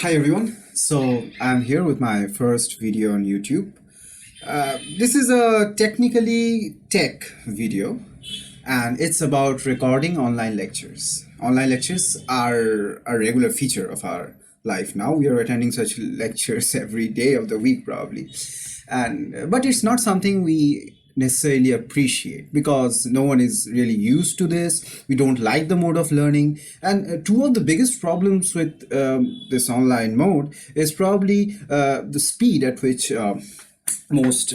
Hi everyone. So I'm here with my first video on YouTube. This is a technically tech video and it's about recording online lectures. Online lectures are a regular feature of our life now. We are attending such lectures every day of the week probably. But it's not something we necessarily appreciate because no one is really used to this. We don't like the mode of learning, and two of the biggest problems with this online mode is probably the speed at which most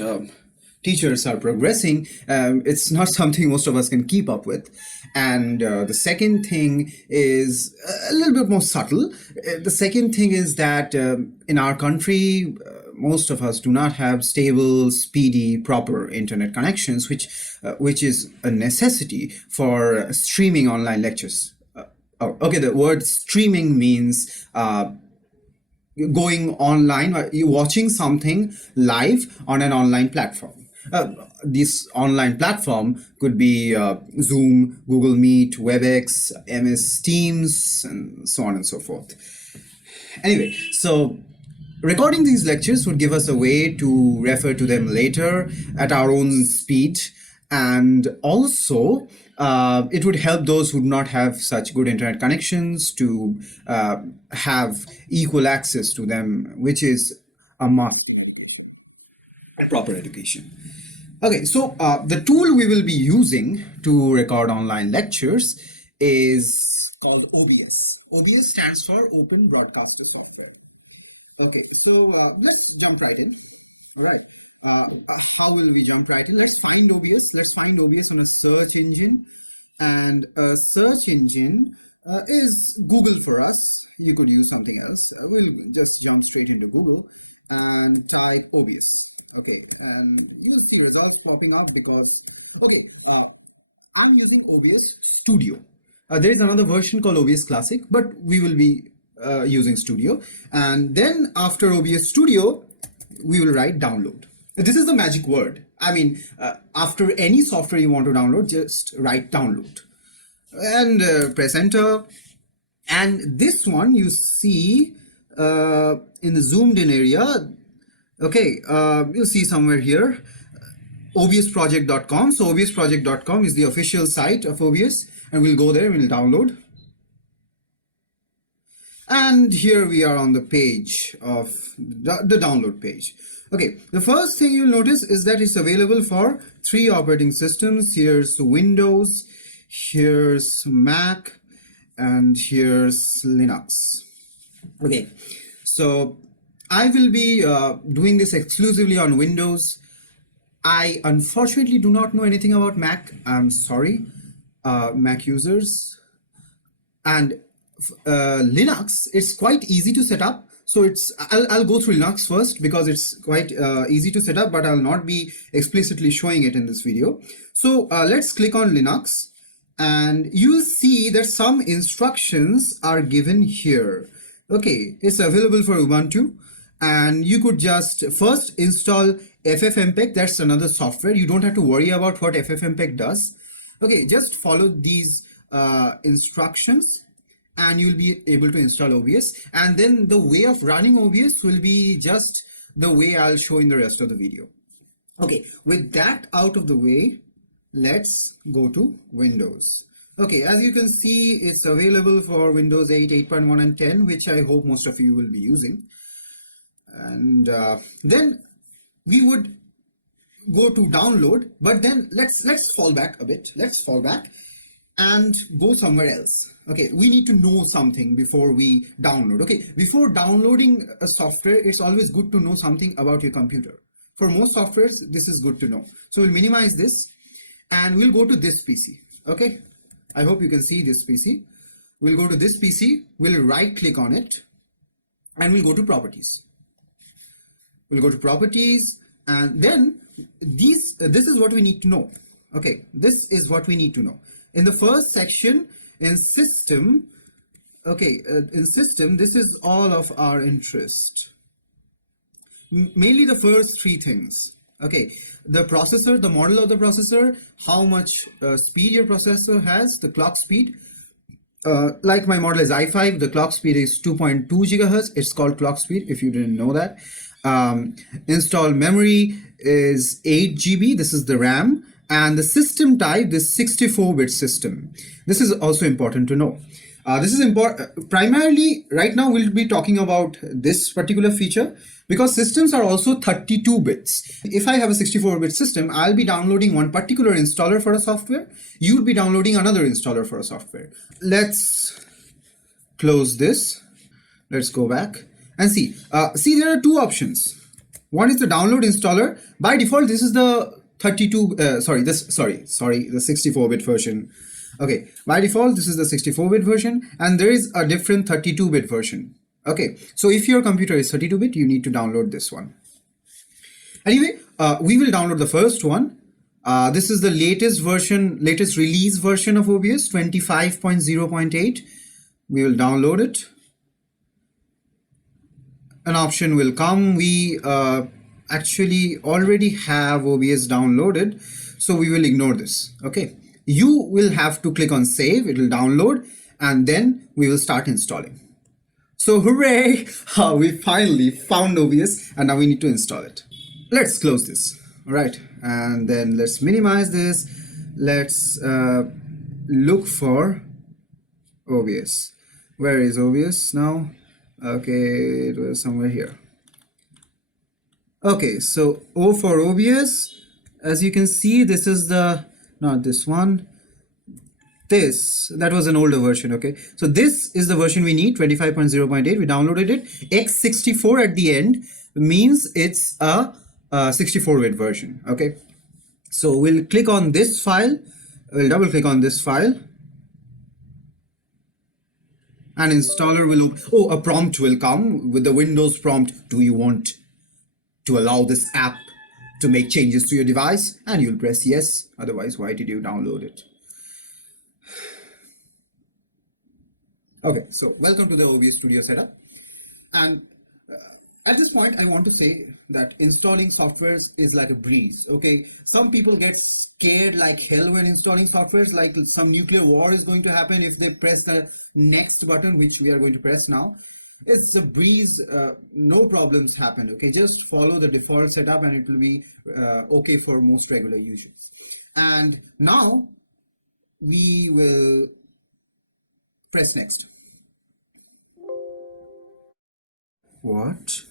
teachers are progressing. It's not something most of us can keep up with. And the second thing is a little bit more subtle. The second thing is that in our country, most of us do not have stable, speedy, proper internet connections, which is a necessity for streaming online lectures. Okay, the word streaming means going online, you watching something live on an online platform. This online platform could be Zoom, Google Meet, WebEx, MS Teams, and so on and so forth. Anyway, so recording these lectures would give us a way to refer to them later at our own speed, and also it would help those who do not have such good internet connections to have equal access to them, which is a must for proper education. Okay, so the tool we will be using to record online lectures is called OBS. OBS stands for Open Broadcaster Software. Okay, so let's jump right in. All right. How will we jump right in? Let's find OBS. Let's find OBS on a search engine. And a search engine is Google for us. You could use something else. We'll just jump straight into Google and type OBS. Okay, and you'll see results popping up because, okay, I'm using OBS Studio. There is another version called OBS Classic, but we will be using Studio. And then after OBS Studio, we will write download. This is the magic word. I mean, after any software you want to download, just write download and press enter. And this one you see in the zoomed in area. Okay, you'll see somewhere here, obsproject.com. So obsproject.com is the official site of OBS, and we'll go there and we'll download. And here we are on the page of the download page. Okay, the first thing you'll notice is that it's available for 3 operating systems. Here's Windows, here's Mac, and here's Linux. Okay, so I will be doing this exclusively on Windows. I unfortunately do not know anything about Mac. I'm sorry, Mac users. And Linux, it's quite easy to set up. So I'll go through Linux first because it's quite easy to set up, but I'll not be explicitly showing it in this video. So let's click on Linux and you'll see that some instructions are given here. Okay, it's available for Ubuntu, and you could just first install FFmpeg. That's another software. You don't have to worry about what FFmpeg does. Okay, just follow these instructions and you'll be able to install OBS. And then the way of running OBS will be just the way I'll show in the rest of the video. Okay, with that out of the way, let's go to Windows. Okay, as you can see, it's available for Windows 8, 8.1 and 10, which I hope most of you will be using. And then we would go to download, but then let's fall back a bit. Let's fall back and go somewhere else. Okay, we need to know something before we download. Okay, before downloading a software, it's always good to know something about your computer. For most softwares, this is good to know. So we'll minimize this and we'll go to this PC. Okay, I hope you can see this PC. We'll go to this PC, we'll right click on it and we'll go to properties. We'll go to properties and then this is what we need to know. Okay, this is what we need to know. In the first section, in system, okay, in system, this is all of our interest. Mainly the first 3 things. Okay, the processor, the model of the processor, how much speed your processor has, the clock speed, like my model is i5, the clock speed is 2.2 gigahertz. It's called clock speed if you didn't know that. Install memory is 8 GB. This is the RAM. And the system type is 64-bit system. This is also important to know. This is important. Primarily, right now we'll be talking about this particular feature because systems are also 32 bits. If I have a 64-bit system, I'll be downloading one particular installer for a software. You'll be downloading another installer for a software. Let's close this. Let's go back and see. See, there are two options. One is the download installer. By default, this is the the 64-bit version. Okay, by default, this is the 64-bit version, and there is a different 32-bit version. Okay, so if your computer is 32-bit, you need to download this one. Anyway, we will download the first one. This is the latest release version of OBS 25.0.8. We will download it. An option will come. We actually already have OBS downloaded, so we will ignore this. Okay, you will have to click on save. It will download, and then we will start installing. So hooray, we finally found OBS, and now we need to install it. Let's close this. All right, and then let's minimize this. Let's look for OBS. Where is OBS now? Okay, it was somewhere here. Okay, so O for OBS. As you can see, this is the, not this one, that was an older version. Okay, so this is the version we need, 25.0.8. We downloaded it. X64 at the end means it's a 64-bit version. Okay, so we'll click on this file. We'll double click on this file. An installer will, a prompt will come with the Windows prompt. Do you want to allow this app to make changes to your device? And you'll press yes. Otherwise, why did you download it? Okay, so welcome to the OBS Studio setup. And at this point, I want to say that installing softwares is like a breeze. Okay, some people get scared like hell when installing softwares, like some nuclear war is going to happen if they press the next button, which we are going to press now. It's a breeze, no problems happen. Okay, just follow the default setup and it will be okay for most regular users. And now we will press next. What?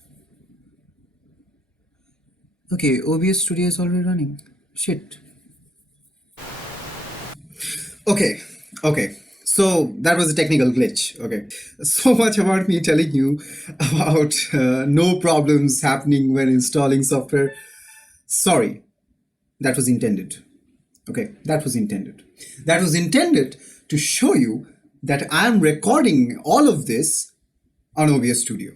Okay, OBS Studio is already running. Shit. Okay. So that was a technical glitch. Okay, so much about me telling you about no problems happening when installing software. Sorry, that was intended. Okay, that was intended. That was intended to show you that I'm recording all of this on OBS Studio.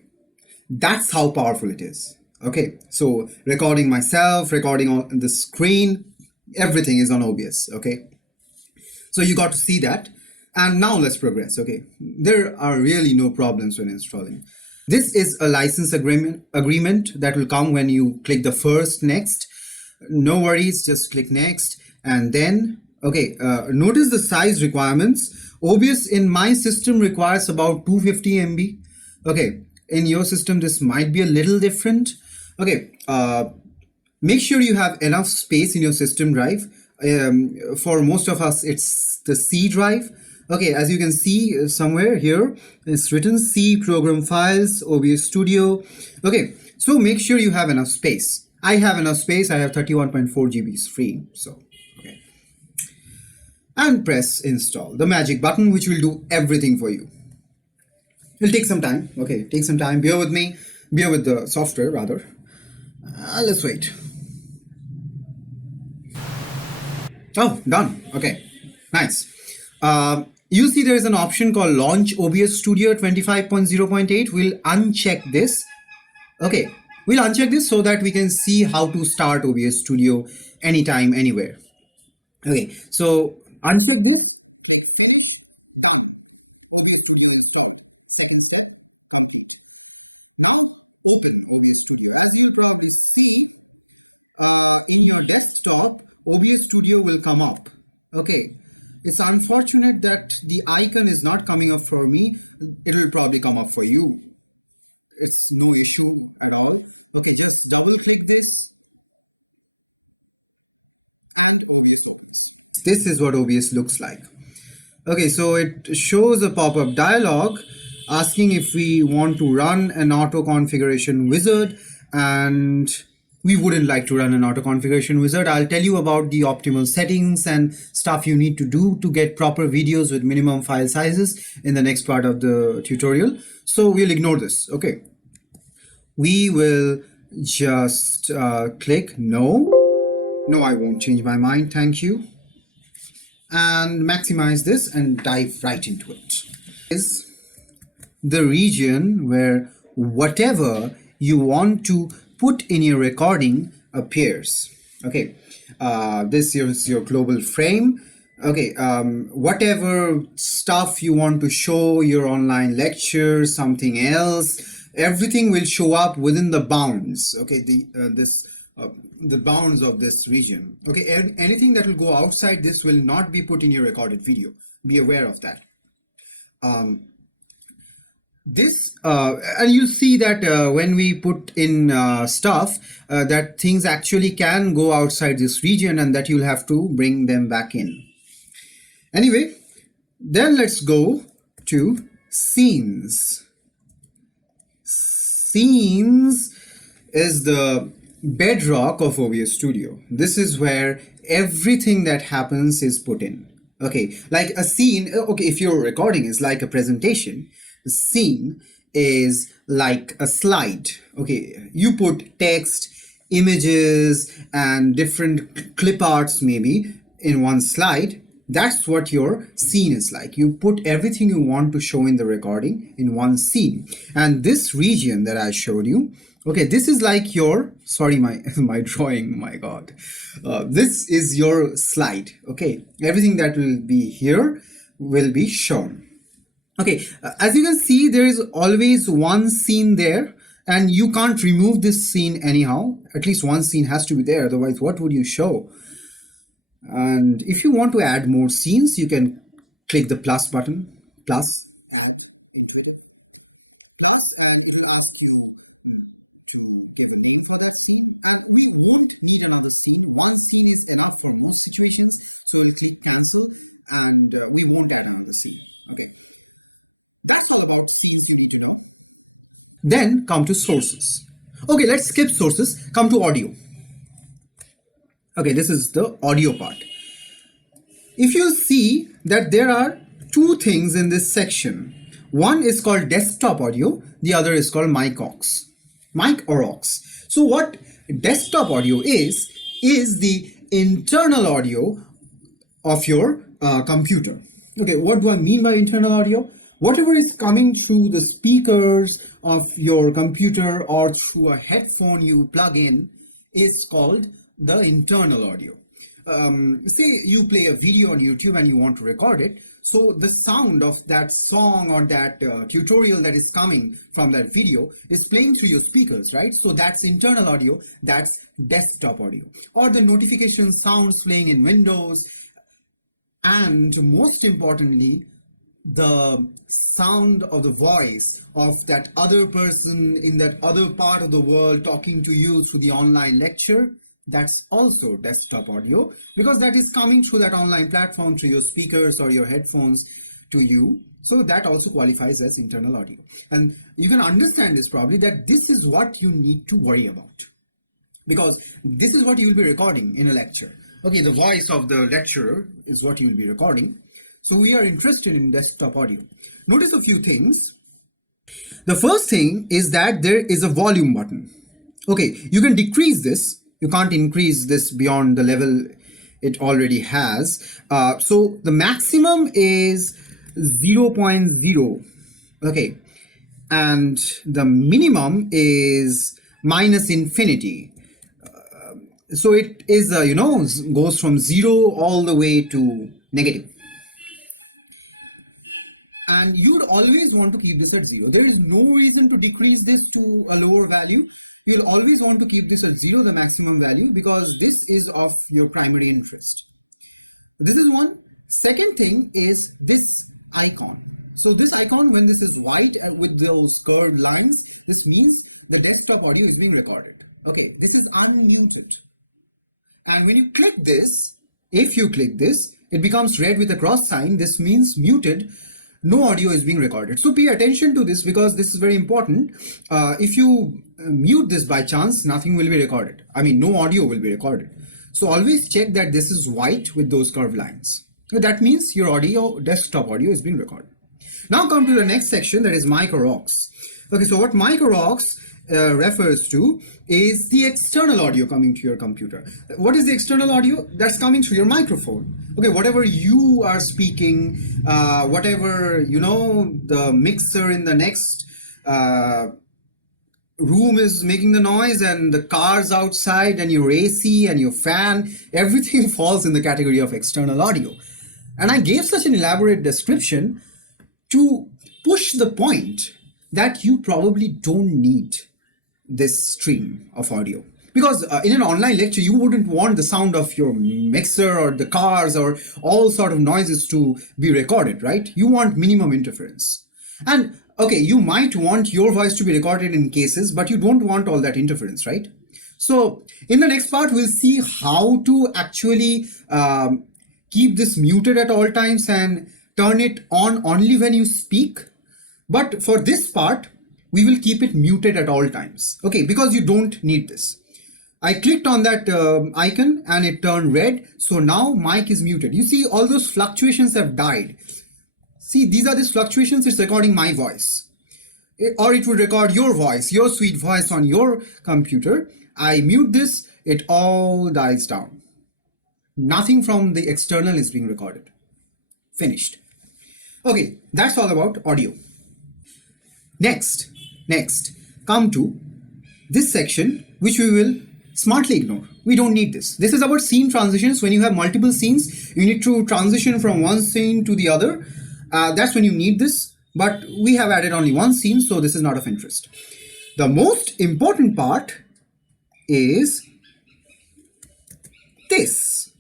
That's how powerful it is. Okay, so recording myself, recording on the screen, everything is on OBS. Okay, so you got to see that. And now let's progress. Okay, there are really no problems when installing. This is a license agreement that will come when you click the first next. No worries, just click next. And then, okay, notice the size requirements. OBS in my system requires about 250 MB. Okay, in your system, this might be a little different. Okay, make sure you have enough space in your system drive. For most of us, it's the C drive. Okay, as you can see somewhere here, it's written C program files, OBS Studio. Okay, so make sure you have enough space. I have enough space. I have 31.4 GB free. So, okay. And press install, the magic button, which will do everything for you. It'll take some time. Okay, take some time. Bear with me. Bear with the software, rather. Let's wait. Oh, done. Okay, nice. You see there is an option called Launch OBS Studio 25.0.8. We'll uncheck this. Okay, we'll uncheck this so that we can see how to start OBS Studio anytime, anywhere. Okay, so uncheck this. This is what OBS looks like. Okay, so it shows a pop-up dialog asking if we want to run an auto configuration wizard, and we wouldn't like to run an auto configuration wizard. I'll tell you about the optimal settings and stuff you need to do to get proper videos with minimum file sizes in the next part of the tutorial. So we'll ignore this. Okay, we will just click no. No, I won't change my mind. Thank you. And maximize this and dive right into it. Is the region where whatever you want to put in your recording appears. Okay, this is your global frame. Okay, whatever stuff you want to show, your online lecture, something else, everything will show up within the bounds. Okay, the bounds of this region. Okay, anything that will go outside this will not be put in your recorded video. Be aware of that. And you see that when we put in stuff, that things actually can go outside this region, and that you'll have to bring them back in. Anyway, then let's go to scenes. Scenes is the bedrock of OBS Studio. This is where everything that happens is put in. Okay, like a scene, okay, if your recording is like a presentation, the scene is like a slide. Okay, you put text, images, and different clip arts maybe in one slide. That's what your scene is like. You put everything you want to show in the recording in one scene. And this region that I showed you, okay, this is like your, sorry, my drawing, my God. This is your slide, okay? Everything that will be here will be shown. Okay, as you can see, there is always one scene there, and you can't remove this scene anyhow. At least one scene has to be there, otherwise what would you show? And if you want to add more scenes, you can click the plus button, plus. Then come to sources. Okay, let's skip sources, come to audio. Okay, this is the audio part. If you see that there are two things in this section, one is called desktop audio, the other is called mic aux. Mic or aux. So what desktop audio is the internal audio of your computer. Okay, what do I mean by internal audio? Whatever is coming through the speakers of your computer or through a headphone you plug in is called the internal audio. Say you play a video on YouTube and you want to record it. So the sound of that song or that tutorial that is coming from that video is playing through your speakers, right? So that's internal audio, that's desktop audio. Or the notification sounds playing in Windows. And most importantly, the sound of the voice of that other person in that other part of the world talking to you through the online lecture, that's also desktop audio, because that is coming through that online platform through your speakers or your headphones to you. So that also qualifies as internal audio. And you can understand this probably, that this is what you need to worry about, because this is what you will be recording in a lecture. Okay, the voice of the lecturer is what you will be recording. So we are interested in desktop audio. Notice a few things. The first thing is that there is a volume button. Okay, you can decrease this. You can't increase this beyond the level it already has. So the maximum is 0.0. Okay, and the minimum is minus infinity. So it is, goes from 0 all the way to negative. And you'd always want to keep this at 0. There is no reason to decrease this to a lower value. You'll always want to keep this at 0, the maximum value, because this is of your primary interest. This is one. Second thing is this icon. So this icon, when this is white and with those curved lines, this means the desktop audio is being recorded. Okay, this is unmuted. And when you click this, if you click this, it becomes red with a cross sign. This means muted. No audio is being recorded. So pay attention to this because this is very important. If you mute this by chance, nothing will be recorded. I mean, no audio will be recorded. So always check that this is white with those curved lines. So that means your audio, desktop audio, is being recorded. Now come to the next section, that is mic or aux. Okay, so what mic or aux refers to is the external audio coming to your computer. What is the external audio? That's coming through your microphone. Okay, whatever you are speaking, whatever, you know, the mixer in the next room is making the noise, and the cars outside, and your AC and your fan, everything falls in the category of external audio. And I gave such an elaborate description to push the point that you probably don't need this stream of audio, because in an online lecture you wouldn't want the sound of your mixer or the cars or all sort of noises to be recorded, right? You want minimum interference. And okay, you might want your voice to be recorded in cases, but you don't want all that interference, right? So in the next part we'll see how to actually keep this muted at all times and turn it on only when you speak. But for this part, we will keep it muted at all times. Okay, because you don't need this. I clicked on that icon and it turned red. So now mic is muted. You see all those fluctuations have died. See, these are these fluctuations. It's recording my voice. Or it would record your voice, your sweet voice on your computer. I mute this, it all dies down. Nothing from the external is being recorded. Finished. Okay, that's all about audio. Next, come to this section, which we will smartly ignore. We don't need this. This is about scene transitions. When you have multiple scenes, you need to transition from one scene to the other. That's when you need this, but we have added only one scene, so this is not of interest. The most important part is this.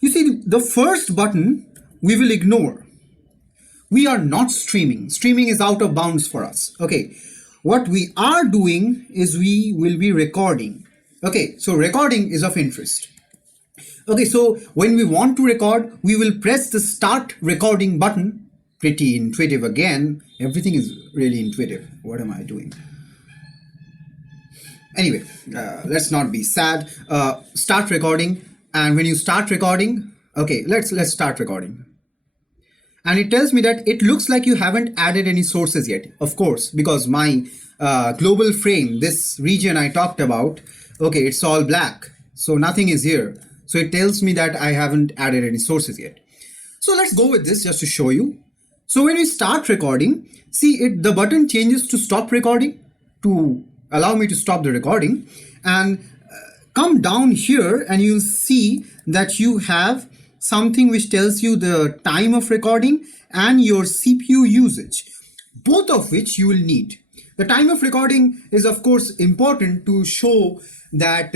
You see, the first button we will ignore. We are not streaming. Streaming is out of bounds for us. Okay, what we are doing is we will be recording. Okay, so recording is of interest. Okay, so when we want to record, we will press the start recording button. Pretty intuitive again. Everything is really intuitive. What am I doing? Anyway, let's not be sad. Start recording, and when you start recording, okay, let's start recording. And it tells me that it looks like you haven't added any sources yet. Of course, because my global frame, this region I talked about, okay, it's all black. So nothing is here. So it tells me that I haven't added any sources yet. So let's go with this just to show you. So when we start recording, see the button changes to stop recording to allow me to stop the recording, and come down here and you'll see that you have something which tells you the time of recording and your CPU usage, both of which you will need. The time of recording is of course important to show that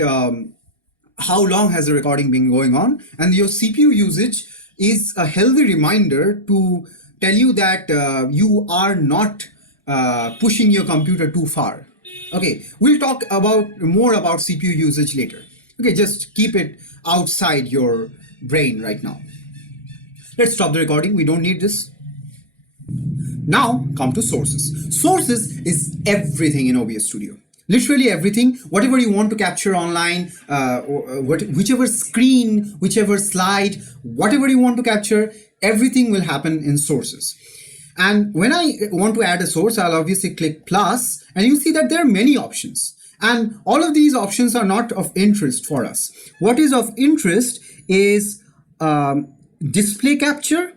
how long has the recording been going on, and your CPU usage is a healthy reminder to tell you that you are not pushing your computer too far. Okay, we'll talk more about CPU usage later. Okay, just keep it outside your brain right now. Let's stop the recording. We don't need this. Now come to sources. Sources is everything in OBS Studio. Literally everything, whatever you want to capture online, whichever screen, whichever slide, whatever you want to capture, everything will happen in sources. And when I want to add a source, I'll obviously click plus, and you see that there are many options. And all of these options are not of interest for us. What is of interest is display capture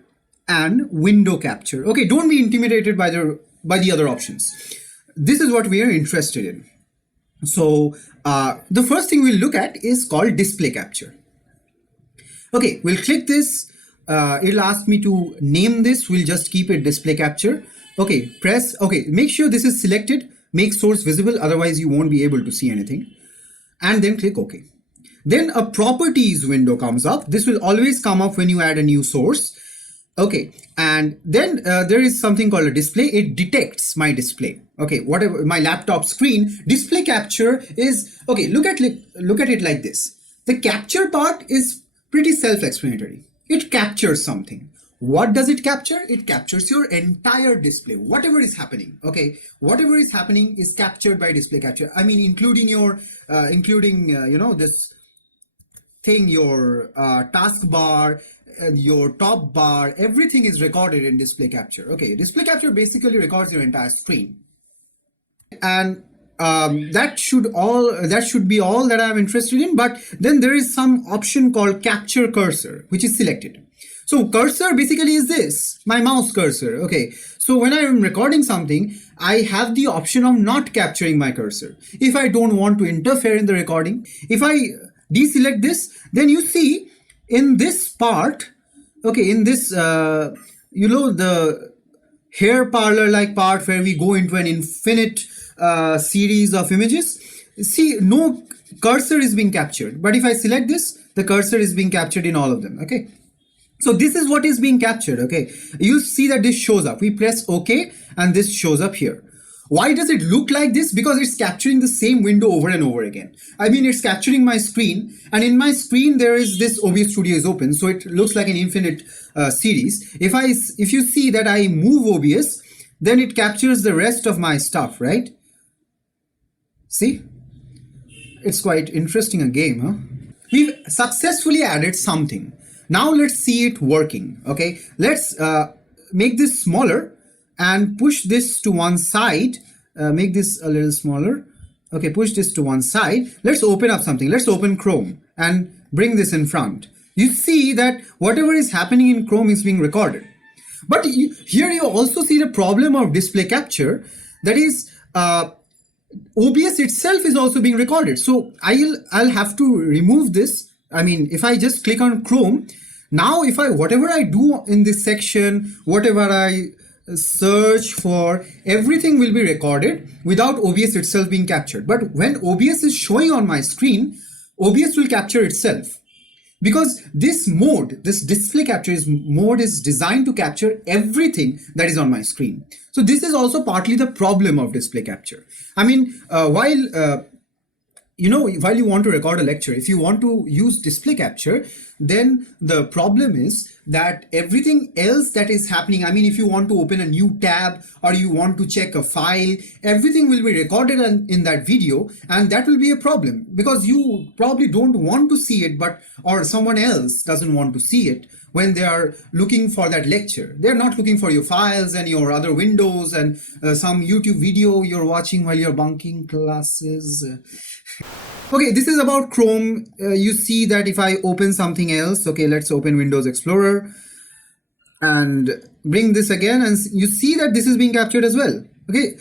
and window capture. Okay, don't be intimidated by the other options. This is what we are interested in. So the first thing we'll look at is called display capture. Okay, we'll click this. It'll ask me to name this. We'll just keep it display capture. Okay, press. Okay, make sure this is selected. Make source visible, otherwise you won't be able to see anything. And then click OK. Then a properties window comes up. This will always come up when you add a new source. Okay, and then there is something called a display. It detects my display. Okay, whatever my laptop screen display capture is. Okay, look at it like this. The capture part is pretty self-explanatory. It captures something. What does it capture? It captures your entire display, whatever is happening. Okay, whatever is happening is captured by display capture. I mean, including your this thing, your taskbar, your top bar, everything is recorded in display capture. Okay, display capture basically records your entire screen, and that should be all that I'm interested in. But then there is some option called capture cursor, which is selected. So cursor basically is this, my mouse cursor. Okay, so when I am recording something, I have the option of not capturing my cursor if I don't want to interfere in the recording. If I deselect this, then you see in this part, okay, in this the hair parlor like part where we go into an infinite series of images, see, no cursor is being captured. But if I select this, the cursor is being captured in all of them. Okay, so this is what is being captured. Okay, you see that this shows up. We press OK and this shows up here. Why does it look like this? Because it's capturing the same window over and over again. I mean, it's capturing my screen, and in my screen there is this OBS Studio is open, so it looks like an infinite series. If you see that I move OBS, then it captures the rest of my stuff, right? See, it's quite interesting a game, huh? We've successfully added something. Now let's see it working. Okay, let's make this smaller and push this to one side. Make this a little smaller. Okay, push this to one side. Let's open up something. Let's open Chrome and bring this in front. You see that whatever is happening in Chrome is being recorded. But here you also see the problem of display capture. That is, OBS itself is also being recorded. So I'll have to remove this. I mean, if I just click on Chrome, now whatever I do in this section, whatever I search for, everything will be recorded without OBS itself being captured. But when OBS is showing on my screen, OBS will capture itself. Because this mode, this display capture mode is designed to capture everything that is on my screen. So this is also partly the problem of display capture. I mean, while you want to record a lecture, if you want to use display capture, then the problem is that everything else that is happening, I mean, if you want to open a new tab or you want to check a file, everything will be recorded in that video, and that will be a problem because you probably don't want to see it, or someone else doesn't want to see it when they are looking for that lecture. They're not looking for your files and your other windows and some YouTube video you're watching while you're bunking classes. Okay, this is about Chrome. You see that if I open something else, okay, let's open Windows Explorer and bring this again, and you see that this is being captured as well. Okay,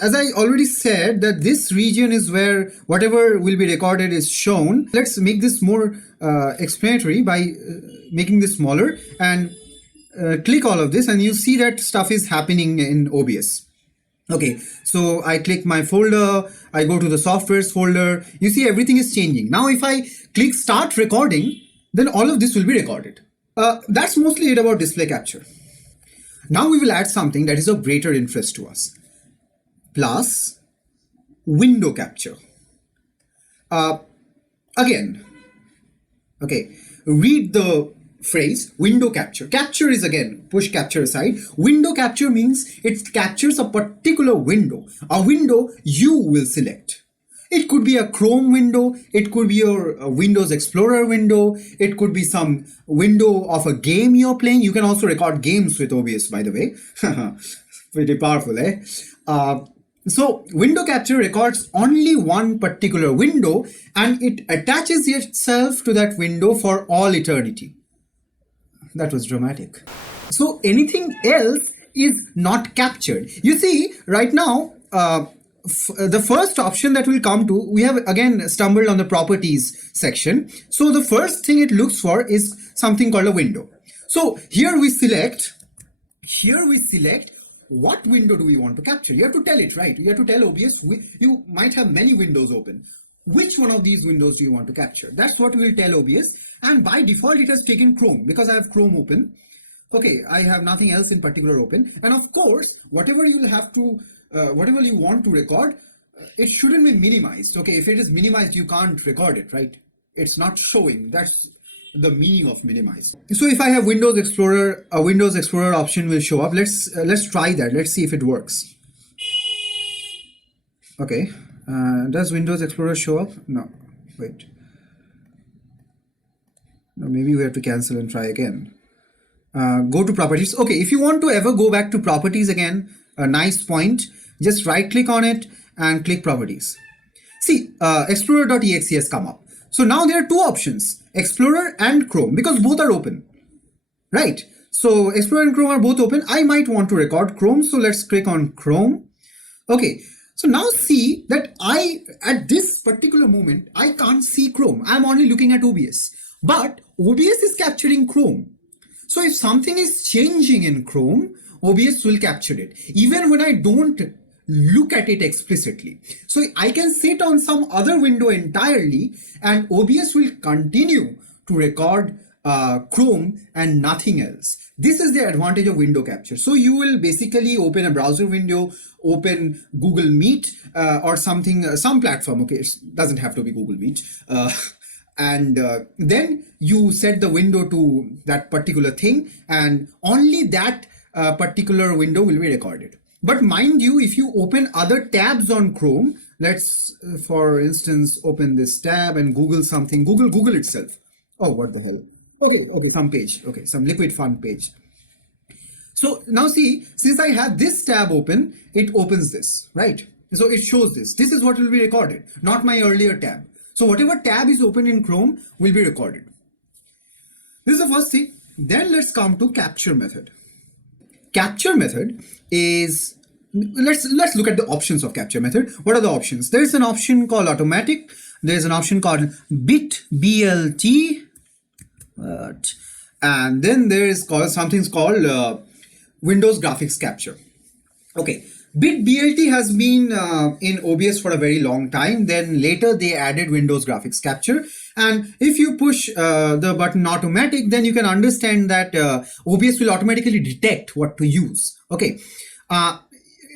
as I already said, that this region is where whatever will be recorded is shown. Let's make this more explanatory by making this smaller and click all of this, and you see that stuff is happening in OBS. Okay, so I click my folder, I go to the softwares folder, you see everything is changing. Now if I click start recording, then all of this will be recorded. That's mostly it about display capture. Now we will add something that is of greater interest to us. Plus window capture. Again, okay, read the phrase window capture. Capture is again, push capture aside. Window capture means it captures a particular window, a window you will select. It could be a Chrome window, it could be your Windows Explorer window, it could be some window of a game you're playing. You can also record games with OBS, by the way. Pretty powerful, eh? So window capture records only one particular window and it attaches itself to that window for all eternity. That was dramatic. So anything else is not captured. You see, right now, the first option that we'll come to, we have again stumbled on the properties section. So the first thing it looks for is something called a window. So here we select what window do we want to capture. You have to tell it, right? You have to tell OBS, you might have many windows open. Which one of these windows do you want to capture? That's what we'll tell OBS. And by default, it has taken Chrome because I have Chrome open. Okay, I have nothing else in particular open. And of course, whatever you'll have to, whatever you want to record, it shouldn't be minimized. Okay, if it is minimized, you can't record it, right? It's not showing. That's the meaning of minimize. So if I have Windows Explorer, a Windows Explorer option will show up. Let's try that. Let's see if it works. Okay, does Windows Explorer show up? No, wait. No, maybe we have to cancel and try again. Go to properties. Okay, if you want to ever go back to properties again, a nice point, just right click on it and click properties. See, explorer.exe has come up. So now there are two options, Explorer and Chrome, because both are open, right? So Explorer and Chrome are both open. I might want to record Chrome, so let's click on Chrome. Okay, so now see that at this particular moment, I can't see Chrome. I'm only looking at OBS, but OBS is capturing Chrome. So if something is changing in Chrome, OBS will capture it, even when I don't look at it explicitly. So I can sit on some other window entirely and OBS will continue to record Chrome and nothing else. This is the advantage of window capture. So you will basically open a browser window, open Google Meet or something, some platform. Okay, it doesn't have to be Google Meet. And then you set the window to that particular thing and only that particular window will be recorded. But mind you, if you open other tabs on Chrome, let's, for instance, open this tab and Google something, Google itself. Oh, what the hell? Okay, some page. Okay, some liquid fund page. So now see, since I have this tab open, it opens this, right? So it shows this. This is what will be recorded, not my earlier tab. So whatever tab is open in Chrome will be recorded. This is the first thing. Then let's come to capture method. Capture method is, let's look at the options of capture method. What are the options? There's an option called automatic. There's an option called bit BLT. And then there is something's called Windows graphics capture. Okay. Bit BLT has been in OBS for a very long time. Then later they added Windows graphics capture. And if you push the button automatic, then you can understand that OBS will automatically detect what to use. Okay.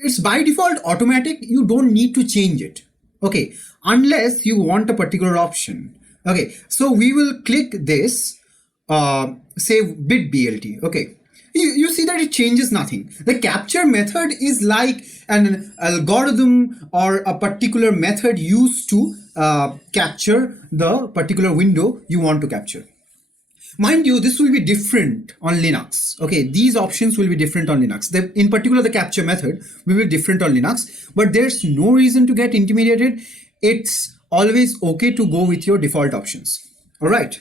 It's by default automatic. You don't need to change it. Okay. Unless you want a particular option. Okay. So we will click this, say bit BLT. Okay. You see that it changes nothing. The capture method is like an algorithm or a particular method used to capture the particular window you want to capture. Mind you, this will be different on Linux. Okay, these options will be different on Linux. In particular, the capture method will be different on Linux, but there's no reason to get intimidated. It's always okay to go with your default options. All right.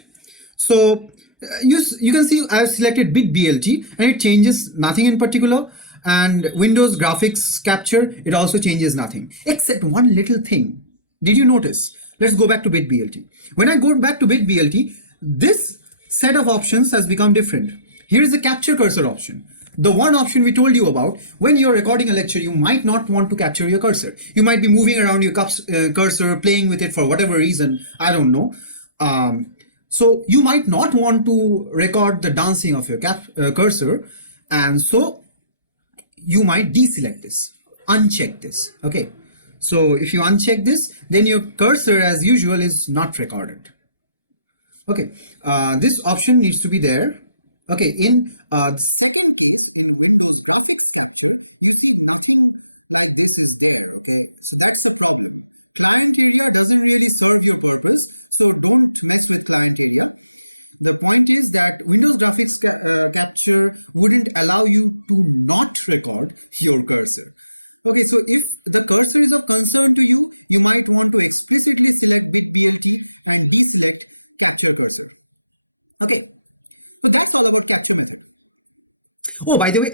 So you can see I've selected bit BLT and it changes nothing in particular, and Windows graphics capture, it also changes nothing except one little thing. Did you notice? Let's go back to bit BLT. When I go back to bit BLT, this set of options has become different. Here is the capture cursor option. The one option we told you about. When you're recording a lecture, you might not want to capture your cursor. You might be moving around your cursor, playing with it for whatever reason. I don't know. So you might not want to record the dancing of your cursor, and so you might deselect this, uncheck this. Okay, so if you uncheck this, then your cursor as usual is not recorded. Okay, this option needs to be there. Okay, in oh, by the way,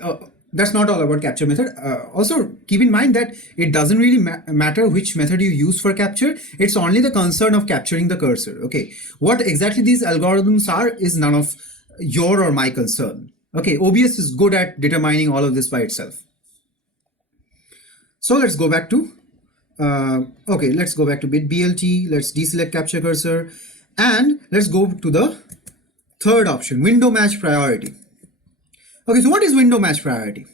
that's not all about capture method. Also, keep in mind that it doesn't really matter which method you use for capture. It's only the concern of capturing the cursor. Okay, what exactly these algorithms are is none of your or my concern. Okay, OBS is good at determining all of this by itself. So let's go back to, okay, let's go back to bit BLT. Let's deselect capture cursor and let's go to the third option, window match priority. Okay, so what is window match priority?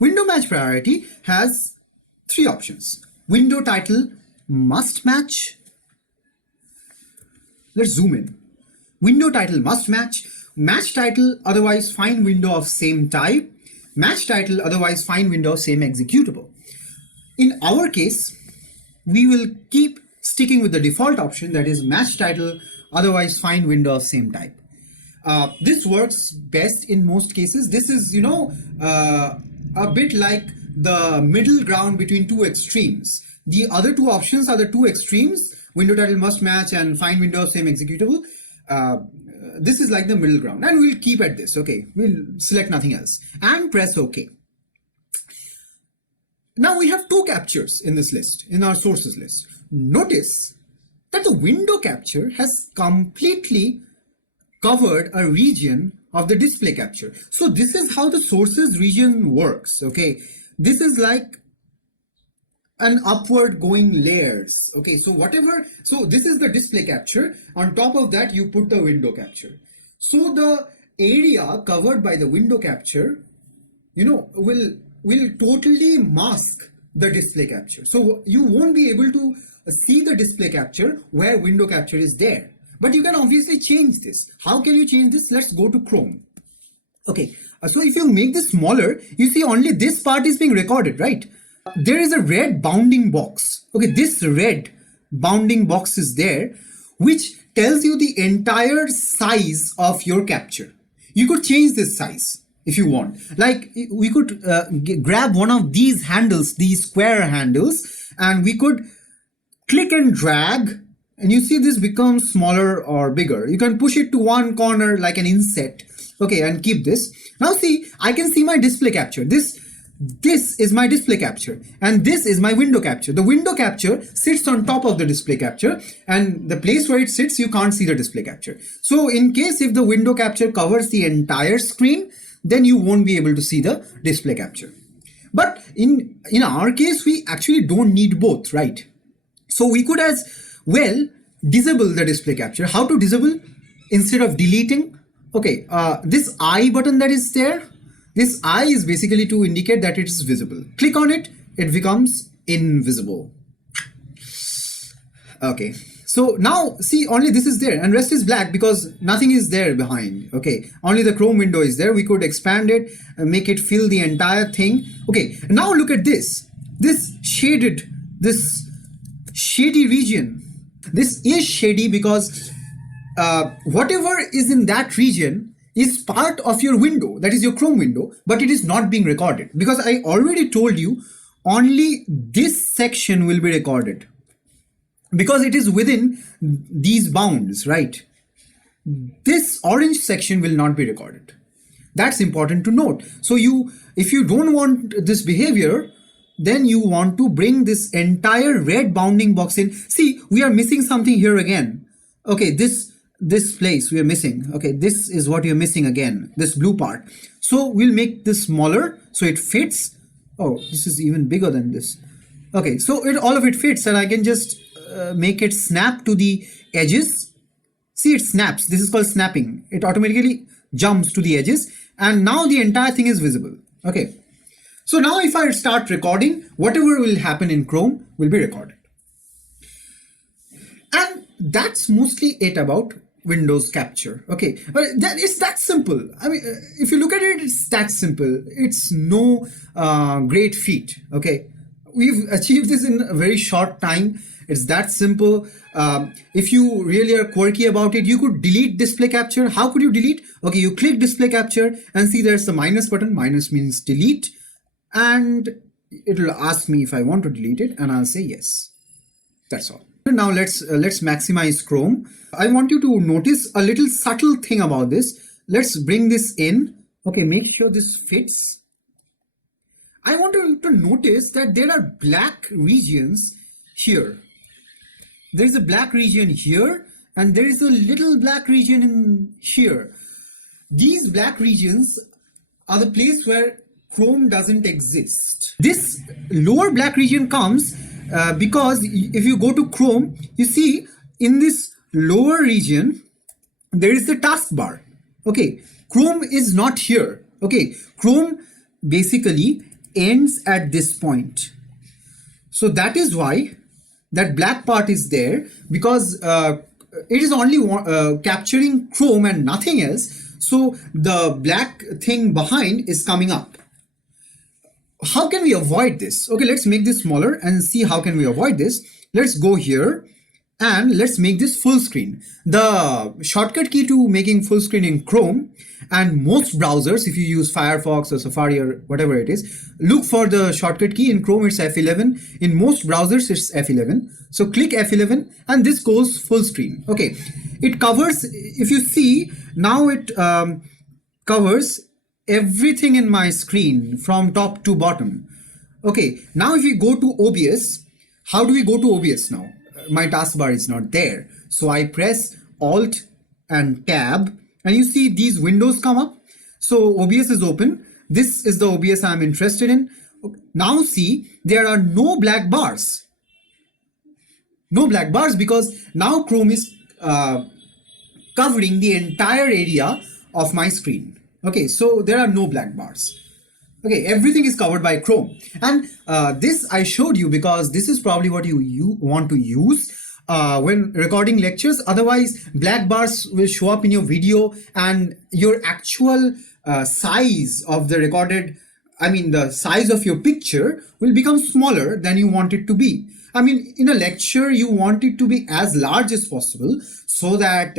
Window match priority has three options. Window title must match. Let's zoom in. Window title must match. Match title, otherwise find window of same type. Match title, otherwise find window of same executable. In our case, we will keep sticking with the default option, that is match title, otherwise find window of same type. This works best in most cases. This is, a bit like the middle ground between two extremes. The other two options are the two extremes, window title must match and find window of same executable. This is like the middle ground, and we'll keep at this. Okay, we'll select nothing else and press OK. Now we have two captures in this list, in our sources list. Notice that the window capture has completely covered a region of the display capture. So this is how the sources region works. Okay, this is like an upward going layers. Okay, so this is the display capture. On top of that, you put the window capture. So the area covered by the window capture, will totally mask the display capture. So you won't be able to see the display capture where window capture is there. But you can obviously change this. How can you change this? Let's go to Chrome. Okay, so if you make this smaller, you see only this part is being recorded, right? There is a red bounding box. Okay, this red bounding box is there, which tells you the entire size of your capture. You could change this size if you want. Like we could grab one of these handles, these square handles, and we could click and drag, and you see this becomes smaller or bigger. You can push it to one corner like an insect. Okay, and keep this. Now see, I can see my display capture. This is my display capture, and this is my window capture. The window capture sits on top of the display capture, and the place where it sits, you can't see the display capture. So in case if the window capture covers the entire screen, then you won't be able to see the display capture. But in our case, we actually don't need both, right? So we could as well disable the display capture. How to disable? Instead of deleting, okay, this I button that is there, this I is basically to indicate that it is visible. Click on it, it becomes invisible. Okay, so now see, only this is there and rest is black because nothing is there behind. Okay, only the Chrome window is there. We could expand it and make it fill the entire thing. Okay, now look at this shady region. This is shady because whatever is in that region is part of your window, that is your Chrome window, but it is not being recorded because I already told you only this section will be recorded because it is within these bounds, right? This orange section will not be recorded. That's important to note. So if you don't want this behavior, then you want to bring this entire red bounding box in. See, we are missing something here again. Okay, this place we are missing. Okay, this is what you're missing again, this blue part. So we'll make this smaller so it fits. Oh, this is even bigger than this. Okay, so all of it fits, and I can just make it snap to the edges. See, it snaps. This is called snapping. It automatically jumps to the edges, and now the entire thing is visible. Okay, so now if I start recording, whatever will happen in Chrome will be recorded. And that's mostly it about Windows capture. Okay, but it's that simple. I mean, if you look at it, it's that simple. It's no great feat. Okay, we've achieved this in a very short time. It's that simple. If you really are quirky about it, you could delete display capture. How could you delete? Okay, you click display capture and see there's the minus button. Minus means delete, and it will ask me if I want to delete it, and I'll say yes. That's all. Now let's maximize Chrome. I want you to notice a little subtle thing about this. Let's bring this in. Okay, make sure this fits. I want you to notice that there are black regions here. There is a black region here, and there is a little black region in here. These black regions are the place where Chrome doesn't exist. This lower black region comes because if you go to Chrome, you see in this lower region, there is the taskbar. Okay, Chrome is not here. Okay, Chrome basically ends at this point. So that is why that black part is there, because it is only capturing Chrome and nothing else. So the black thing behind is coming up. How can we avoid this? Okay, let's make this smaller and see how can we avoid this. Let's go here and let's make this full screen. The shortcut key to making full screen in Chrome and most browsers, if you use Firefox or Safari or whatever it is, look for the shortcut key. In Chrome it's F11, in most browsers it's F11. So click F11 and this goes full screen. Okay, it covers, if you see now, it covers everything in my screen from top to bottom. Okay, now if we go to OBS, how do we go to OBS now? My taskbar is not there. So I press Alt and Tab and you see these windows come up. So OBS is open. This is the OBS I'm interested in. Now see, there are no black bars. No black bars because now Chrome is covering the entire area of my screen. Okay, so there are no black bars. Okay, everything is covered by Chrome. And this I showed you because this is probably what you want to use when recording lectures. Otherwise, black bars will show up in your video and your actual size of the recorded, the size of your picture will become smaller than you want it to be. In a lecture, you want it to be as large as possible so that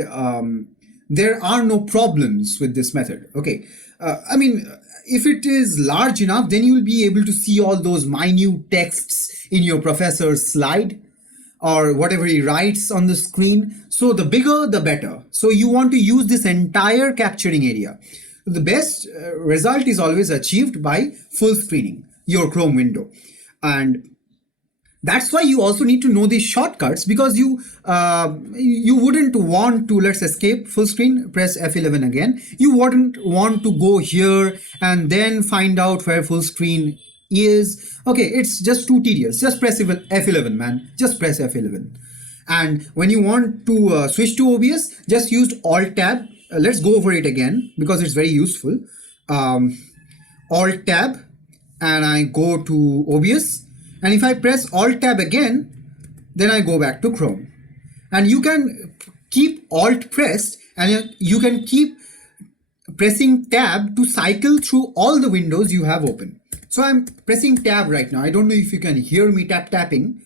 there are no problems with this method. Okay, if it is large enough, then you will be able to see all those minute texts in your professor's slide or whatever he writes on the screen. So the bigger, the better. So you want to use this entire capturing area. The best result is always achieved by full screening your Chrome window. And that's why you also need to know these shortcuts, because you wouldn't want to, let's escape full screen, press F11 again. You wouldn't want to go here and then find out where full screen is. Okay, it's just too tedious. Just press F11, man. Just press F11. And when you want to switch to OBS, just use Alt Tab. Let's go over it again because it's very useful. Alt Tab and I go to OBS. And if I press Alt Tab again, then I go back to Chrome. And you can keep Alt pressed and you can keep pressing Tab to cycle through all the windows you have open. So I'm pressing Tab right now. I don't know if you can hear me tapping.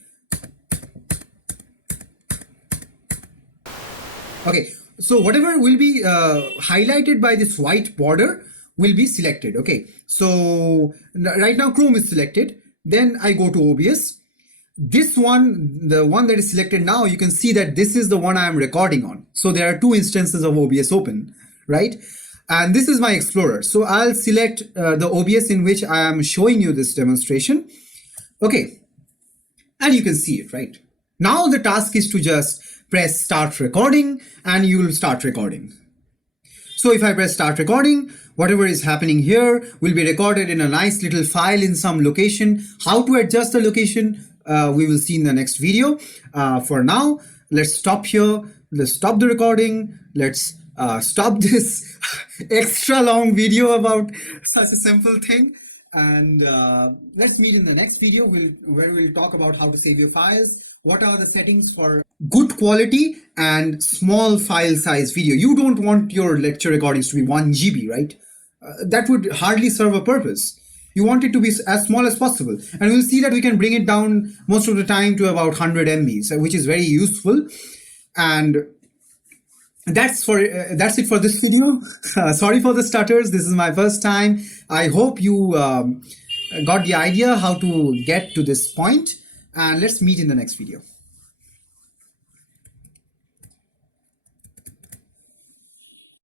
Okay, so whatever will be highlighted by this white border will be selected. Okay, so right now Chrome is selected. Then I go to OBS. This one, the one that is selected now, you can see that this is the one I am recording on. So there are two instances of OBS open, right? And this is my Explorer. So I'll select the OBS in which I am showing you this demonstration. Okay, and you can see it, right? Now the task is to just press Start Recording and you will start recording. So if I press Start Recording, whatever is happening here will be recorded in a nice little file in some location. How to adjust the location, we will see in the next video. For now, let's stop here. Let's stop the recording. Let's stop this extra long video about such a simple thing. And let's meet in the next video where we'll talk about how to save your files. What are the settings for good quality and small file size video? You don't want your lecture recordings to be 1 GB, right? That would hardly serve a purpose. You want it to be as small as possible. And we'll see that we can bring it down most of the time to about 100 MB, which is very useful. And that's it for this video. Sorry for the stutters. This is my first time. I hope you got the idea how to get to this point. And let's meet in the next video.